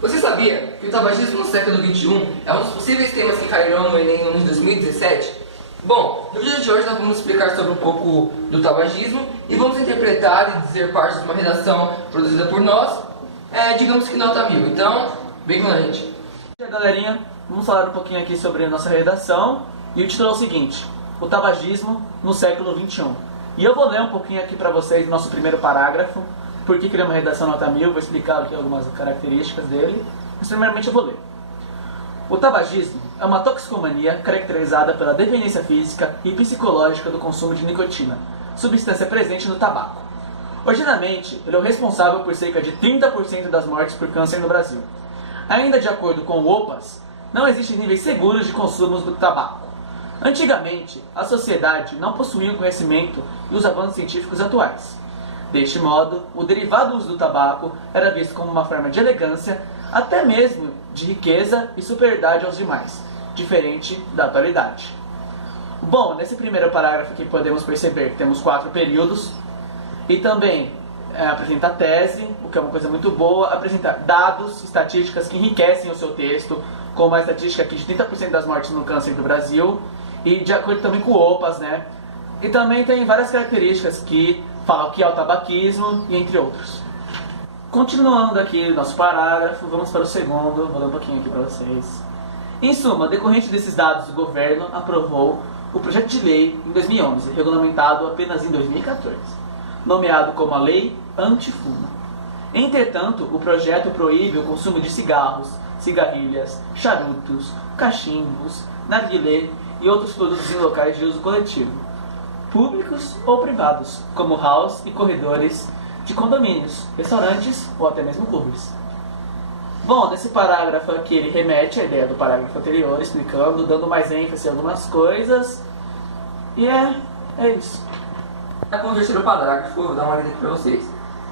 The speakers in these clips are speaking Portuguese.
Você sabia que o tabagismo no século XXI é um dos possíveis temas que cairão no Enem no ano de 2017? Bom, no vídeo de hoje nós vamos explicar sobre um pouco do tabagismo e vamos interpretar e dizer parte de uma redação produzida por nós, digamos que nota 1000. Então, vem com a gente. Bom dia, galerinha, vamos falar um pouquinho aqui sobre a nossa redação e o título é o seguinte: o tabagismo no século XXI. E eu vou ler um pouquinho aqui para vocês o nosso primeiro parágrafo. Por que ele é uma redação nota 1000, vou explicar aqui algumas características dele, mas primeiramente eu vou ler. O tabagismo é uma toxicomania caracterizada pela dependência física e psicológica do consumo de nicotina, substância presente no tabaco. Originalmente, ele é o responsável por cerca de 30% das mortes por câncer no Brasil. Ainda de acordo com o OPAS, não existem níveis seguros de consumo do tabaco. Antigamente, a sociedade não possuía o conhecimento e os avanços científicos atuais. Deste modo, o derivado uso do tabaco era visto como uma forma de elegância, até mesmo de riqueza e superioridade aos demais, diferente da atualidade. Bom, nesse primeiro parágrafo aqui podemos perceber que temos 4 períodos e também apresenta a tese, o que é uma coisa muito boa, apresenta dados, estatísticas que enriquecem o seu texto, como a estatística aqui de 30% das mortes no câncer do Brasil e de acordo também com o OPAS, né? E também tem várias características que falam o que é o tabaquismo e entre outros. Continuando aqui o nosso parágrafo, vamos para o segundo, vou ler um pouquinho aqui para vocês. Em suma, decorrente desses dados, o governo aprovou o projeto de lei em 2011, regulamentado apenas em 2014, nomeado como a Lei Antifumo. Entretanto, o projeto proíbe o consumo de cigarros, cigarrilhas, charutos, cachimbos, narguilé e outros produtos em locais de uso coletivo, públicos ou privados, como halls e corredores de condomínios, restaurantes ou até mesmo clubes. Bom, nesse parágrafo aqui ele remete à ideia do parágrafo anterior, explicando, dando mais ênfase em algumas coisas, e é isso. Com o terceiro parágrafo, eu vou dar uma lida aqui para vocês.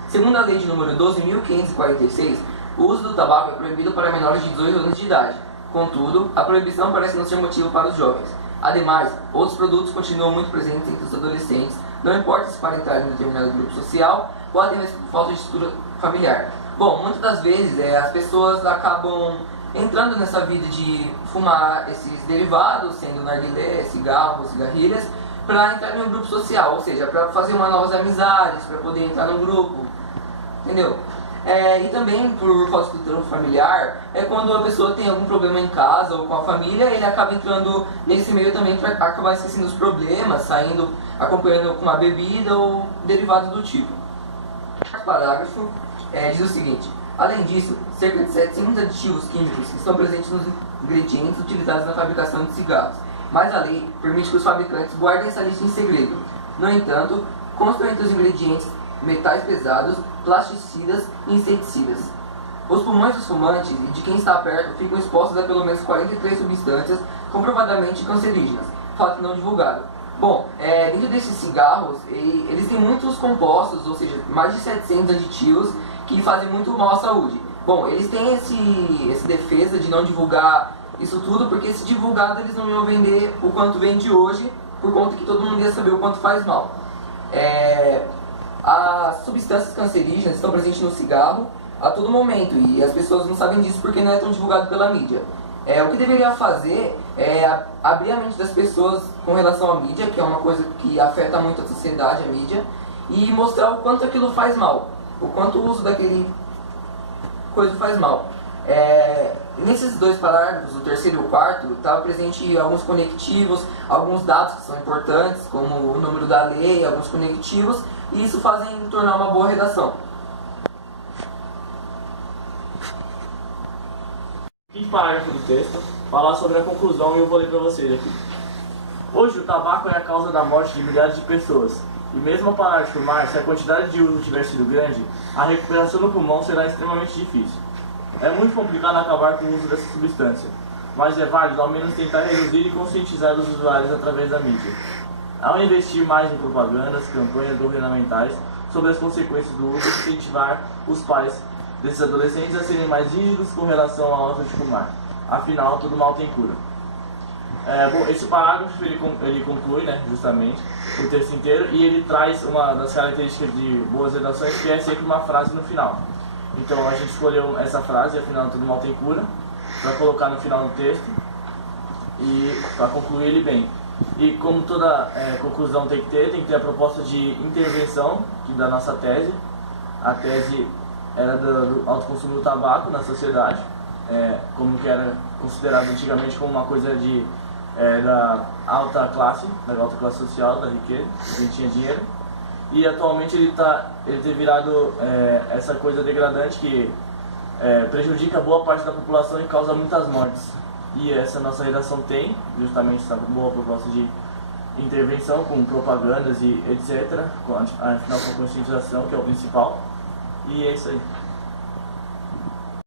Segundo a lei de número 12.546, o uso do tabaco é proibido para menores de 18 anos de idade. Contudo, a proibição parece não ser motivo para os jovens. Ademais, outros produtos continuam muito presentes entre os adolescentes, não importa se para entrar em determinado grupo social ou até mesmo por falta de estrutura familiar. Bom, muitas das vezes as pessoas acabam entrando nessa vida de fumar esses derivados, sendo narguilé, cigarros, cigarrilhas, para entrar em um grupo social, ou seja, para fazer uma novas amizades, para poder entrar num grupo, entendeu? E também por falta de estrutura familiar, quando a pessoa tem algum problema em casa ou com a família, ele acaba entrando nesse meio também para acabar esquecendo os problemas, saindo, acompanhando com uma bebida ou derivados do tipo. O parágrafo diz o seguinte: além disso, cerca de 700 aditivos químicos estão presentes nos ingredientes utilizados na fabricação de cigarros, mas a lei permite que os fabricantes guardem essa lista em segredo. No entanto, constam entre os ingredientes metais pesados, plasticidas e inseticidas. Os pulmões dos fumantes e de quem está perto ficam expostos a pelo menos 43 substâncias comprovadamente cancerígenas, fato não divulgado. Bom, dentro desses cigarros, eles têm muitos compostos, ou seja, mais de 700 aditivos que fazem muito mal à saúde. Bom, eles têm esse defesa de não divulgar isso tudo, porque se divulgado eles não iam vender o quanto vende hoje, por conta que todo mundo ia saber o quanto faz mal. As substâncias cancerígenas estão presentes no cigarro a todo momento e as pessoas não sabem disso porque não é tão divulgado pela mídia. O que deveria fazer é abrir a mente das pessoas com relação à mídia, que é uma coisa que afeta muito a sociedade, a mídia, e mostrar o quanto aquilo faz mal, o quanto o uso daquele coisa faz mal. Nesses dois parágrafos, o terceiro e o quarto, estava presente alguns conectivos, alguns dados que são importantes, como o número da lei, alguns conectivos, e isso fazem tornar uma boa redação. Quinto parágrafo do texto, falar sobre a conclusão e eu vou ler para vocês aqui. Hoje o tabaco é a causa da morte de milhares de pessoas, e mesmo ao parar de fumar, se a quantidade de uso tiver sido grande, a recuperação no pulmão será extremamente difícil. É muito complicado acabar com o uso dessa substância, mas é válido ao menos tentar reduzir e conscientizar os usuários através da mídia. Ao investir mais em propagandas, campanhas governamentais sobre as consequências do uso, incentivar os pais desses adolescentes a serem mais rígidos com relação ao ato de fumar. Afinal, todo mal tem cura. Bom, esse parágrafo ele conclui, né, justamente, o texto inteiro, e ele traz uma das características de boas redações, que é sempre uma frase no final. Então a gente escolheu essa frase, afinal tudo mal tem cura, para colocar no final do texto e para concluir ele bem. E como toda conclusão tem que ter a proposta de intervenção da nossa tese. A tese era do alto consumo do tabaco na sociedade, como que era considerado antigamente como uma coisa da alta classe social, da riqueza, quem tinha dinheiro. E atualmente ele tem virado essa coisa degradante que prejudica boa parte da população e causa muitas mortes. E essa nossa redação tem justamente essa boa proposta de intervenção com propagandas e etc. Afinal, com a conscientização, que é o principal. E é isso aí.